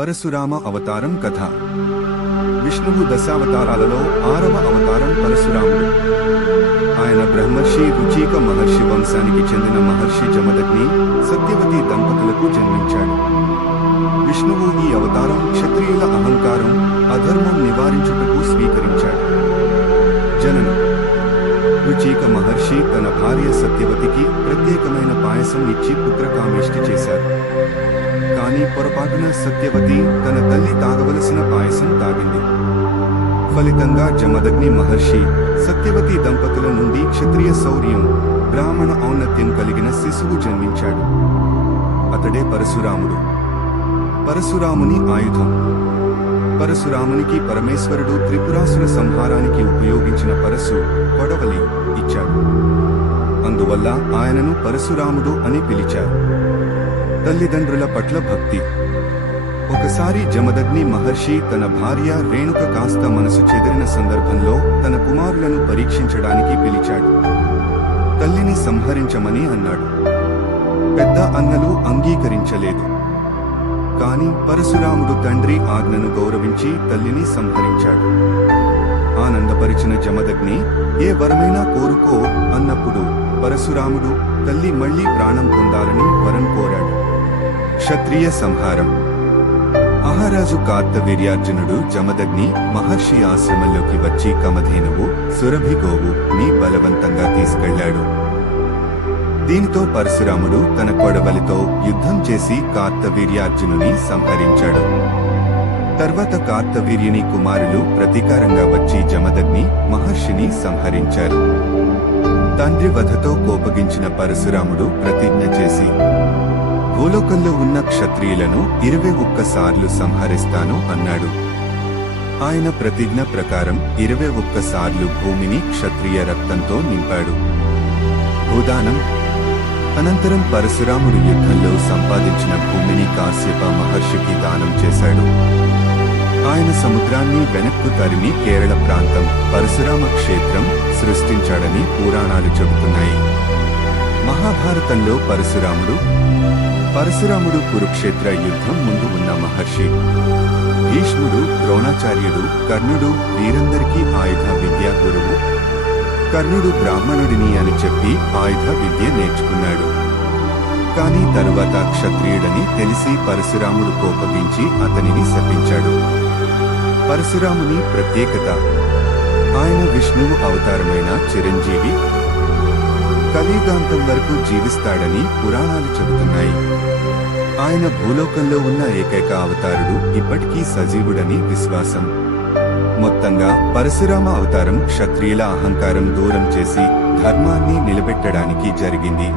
పరశురామ అవతారం కథ. విష్ణువు దశావతారాలలో 6వ అవతారం పరశురాముడు. ఆయన బ్రహ్మర్షి రుచీక మహర్షి వంశానికి చెందిన మహర్షి జమదగ్ని, సత్యవతి దంపతులకు జన్మించాడు. విష్ణువు ఈ అవతారం క్షత్రియుల అహంకారం, అధర్మం నివారించుటకు స్వీకరించాడు. జననం. రుచీక మహర్షి తన భార్య సత్యవతికి ప్రత్యేకమైన పాయసం ఇచ్చి పుత్రకామేష్టి చేశారు. కానీ పొరపాటున సత్యవతి తన తల్లి తాగవలసిన పాయసం తాగింది. ఫలితంగా జమదగ్ని మహర్షి సత్యవతి దంపతుల నుండి క్షత్రియ శౌర్యం, బ్రాహ్మణ ఔన్నత్యం కలిగిన శిశువు జన్మించాడు. అతడే పరశురాముడు. పరశురాముని ఆయుధం. పరశురామునికి పరమేశ్వరుడు త్రిపురాసుర సంహారానికి ఉపయోగించిన పరశు, కొడవలి ఇచ్చాడు. అందువల్ల ఆయనను పరశురాముడు అని పిలిచారు. తల్లిదండ్రుల పట్ల భక్తి. ఒకసారి జమదగ్ని మహర్షి తన భార్య రేణుక కాస్త మనసు చెదిరిన సందర్భంలో తన కుమారులను పరీక్షించడానికి పిలిచాడు. తల్లిని సంహరించమని అన్నాడు. పెద్ద అన్నలు అంగీకరించలేదు. కాని పరశురాముడు తండ్రి ఆజ్ఞను గౌరవించి తల్లిని సంహరించాడు. ఆనందపరిచిన జమదగ్ని, ఏ వరమైనా కోరుకో అన్నప్పుడు పరశురాముడు తల్లి మళ్లీ ప్రాణం పొందాలని వరం కోరాడు. క్షత్రియ సంహారం. మహారాజు కార్తవీర్యార్జునుడు జమదగ్ని మహర్షి ఆశ్రమంలోకి వచ్చి కమధేనువు, సురభి గోవు ని బలవంతంగా తీసుకెళ్లాడు. దీనితో పరశురాముడు తన కొడవలితో యుద్ధం చేసి కార్తవీర్యార్జునుని సంహరించాడు. తర్వాత కార్తవీర్యుని కుమారులు ప్రతీకారంగా వచ్చి జమదగ్ని మహర్షిని సంహరించారు. తండ్రి వధతో కోపగించిన పరశురాముడు ప్రతిజ్ఞ చేసి, భూలోకంలో ఉన్న క్షత్రియులను 21 సార్లు సంహరిస్తాను అన్నాడు. ఆయన ప్రతిజ్ఞ ప్రకారం 21 సార్లు భూమిని క్షత్రియ రక్తంతో నింపాడు. భూదానం. అనంతరం పరశురాముడు యుద్ధంలో సంపాదించిన భూమిని కాశ్యప మహర్షికి దానం చేశాడు. ఆయన సముద్రాన్ని వెనక్కు తరిమి కేరళ ప్రాంతం పరశురామ క్షేత్రం సృష్టించాడని పురాణాలు చెబుతున్నాయి. మహాభారతంలో పరశురాముడు కురుక్షేత్ర యుద్ధం ముందు ఉన్న మహర్షి. భీష్ముడు, ద్రోణాచార్యుడు, కర్ణుడు వీరందరికీ ఆయుధ విద్య గురువు. కర్ణుడు బ్రాహ్మణుడిని అని చెప్పి ఆయుధ విద్య నేర్చుకున్నాడు. కానీ తరువాత క్షత్రియుడని తెలిసి పరశురాముడు కోపగించి అతనిని శపించాడు. పరశురాముని ప్రత్యేకత. ఆయన విష్ణువు అవతారమైన చిరంజీవి. కలియుగాంతం వరకు జీవిస్తాడని పురాణాలు చెబుతున్నాయి. ఆయన భూలోకంలో ఉన్న ఏకైక అవతారుడు, ఇప్పటికీ సజీవుడని విశ్వాసం. మొత్తంగా పరశురామ అవతారం క్షత్రియుల అహంకారం దూరం చేసి ధర్మాన్ని నిలబెట్టడానికి జరిగింది.